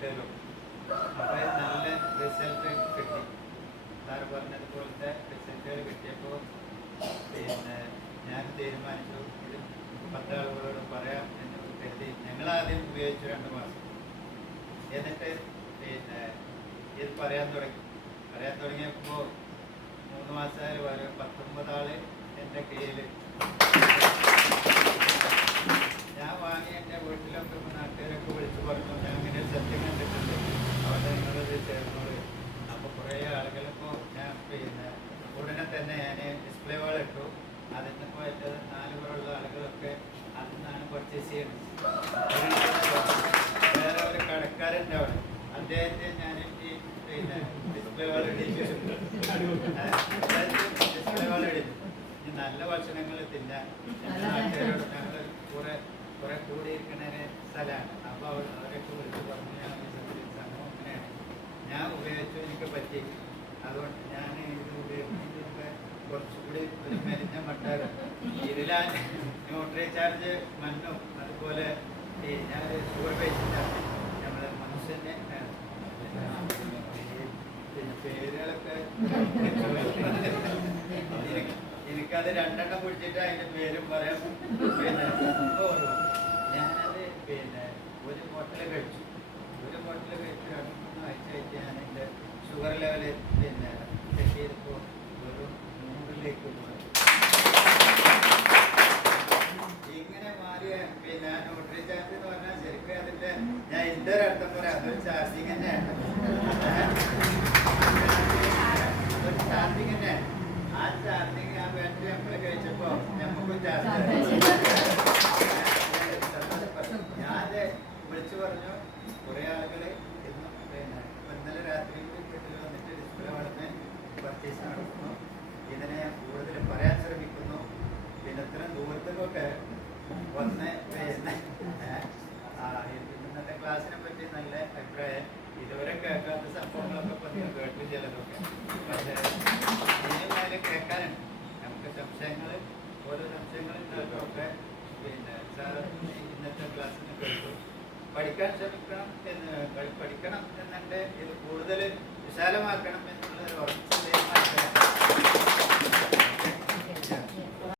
കിട്ടുമല്ലോ. അപ്പോൾ നല്ല റിസൾട്ട് കിട്ടി. സാറ് പറഞ്ഞതുപോലത്തെ റിസൾട്ടുകൾ കിട്ടിയപ്പോൾ പിന്നെ ഞാൻ തീരുമാനിച്ചു ഇത് 10 ആളുകളോട് പറയാം എന്ന് കരുതി. ഞങ്ങളാദ്യം ഉപയോഗിച്ചു 2 മാസം. എന്നിട്ട് പിന്നെ ഇത് പറയാൻ തുടങ്ങിയപ്പോൾ 3 മാസമായാലും വരെ 19 ആള് എൻ്റെ കീഴിൽ. ഞാൻ വാങ്ങി എൻ്റെ വീട്ടിലൊക്കെ നാട്ടുകാരൊക്കെ വിളിച്ചു പറഞ്ഞു, ഞാൻ ഇങ്ങനെ സത്യം കണ്ടിട്ടുണ്ട്, അവിടെ നിങ്ങളത് ചേർന്നത്. അപ്പോൾ കുറേ ആളുകളിപ്പോൾ ഞാൻ പിന്നെ ഉടനെ തന്നെ ഞാൻ ഡിസ്പ്ലേ വാൾ ഇട്ടു. അതിന്നിപ്പോൾ എൻ്റെ 4 പേരുള്ള ആളുകളൊക്കെ അതിന്നാണ് പർച്ചേസ് ചെയ്യുന്നത്. വേറെ ഒരു കടക്കാരൻ്റെ അവിടെ അദ്ദേഹത്തെ ഞാൻ ഈ പിന്നെ ഡിസ്പ്ലേ വാൾ ഇടിച്ചു. ഡിസ്പ്ലേ വാൾ ഇടിച്ചു. ഇനി നല്ല ഭക്ഷണങ്ങൾ തിന്നാൻ നാട്ടുകാരോട് ഞങ്ങൾ കുറെ കൂടിയിരിക്കുന്ന സ്ഥലമാണ്. അപ്പോൾ അവരൊക്കെ വിളിച്ച് പറഞ്ഞു, ഞാൻ സംഭവം അങ്ങനെയാണ്, ഞാൻ ഉപയോഗിച്ചു, എനിക്ക് പറ്റി, അതുകൊണ്ട് ഞാൻ ഇത് ഉപയോഗിക്കുന്നതൊക്കെ കുറച്ചുകൂടി ഒരു മെലിഞ്ഞ മട്ടാറ് ഇതിലാ ന്യൂട്രി ചാർജ് മണ്ണും അതുപോലെ ഈ ഞാൻ ഷുഗർ പേഷ്യൻ്റാണ്. നമ്മുടെ മനുഷ്യനെ പിന്നെ പേരുകളൊക്കെ എനിക്കത് 2 എണ്ണം കുടിച്ചിട്ട് അതിൻ്റെ പേരും പറയാം. പിന്നെ ഞാനത് പിന്നെ ഒരു ബോട്ടിൽ കഴിച്ചു. 2-3 ആഴ്ച ആയിട്ട് ഞാൻ എൻ്റെ ഷുഗർ ലെവൽ പിന്നെ ചെക്ക് ചെയ്തപ്പോൾ ഒരു 100ലേക്ക് പോയി. ഇങ്ങനെ മാറിയ പിന്നെ ന്യൂട്രി ചാർജ് എന്ന് പറഞ്ഞാൽ ശരിക്കും അതിൻ്റെ ഞാൻ എൻ്റെ ഒരു അർത്ഥം പറയാം, അതൊരു ചാർജിങ് തന്നെയാണ്. അതൊരു ചാർജിങ് തന്നെയാണ്. ആ ചാർജിങ് ആ ബാറ്ററി നമ്മൾ കഴിച്ചപ്പോൾ നമുക്കും ചാർജ്. ഞാൻ വിളിച്ചു പറഞ്ഞു, കുറേ ആളുകൾ ഇന്നും പിന്നെ ഇന്നലെ രാത്രി വീട്ടിൽ വന്നിട്ട് ഡിസ്പ്ലേ വളർന്ന് പർച്ചേസ് നടത്തുന്നു. ഇതിനെ കൂടുതൽ പറയാൻ ശ്രമിക്കുന്നു. പിന്നെ ഇത്രയും ദൂരത്തേക്കൊക്കെ വന്ന് പിന്നെ ഇന്നത്തെ ക്ലാസ്സിനെ പറ്റി നല്ല അഭിപ്രായം. ഇതുവരെ കേൾക്കാത്ത സംഭവങ്ങളൊക്കെ പറ്റി കേട്ടു ചിലതൊക്കെ. പക്ഷേ ഇനിയും അതിൽ കേൾക്കാനുണ്ട്. നമുക്ക് സംശയങ്ങൾ ഓരോ സംശയങ്ങളിലൊക്കെ പിന്നെ സാർ ഇന്നത്തെ ക്ലാസ്സിന് കേട്ടു. പഠിക്കാൻ ശ്രമിക്കണം പഠിക്കണം എന്നുണ്ട്. ഇത് കൂടുതൽ വിശാലമാക്കണം എന്നുള്ള ഒരു ഉറച്ച തീരുമാനം.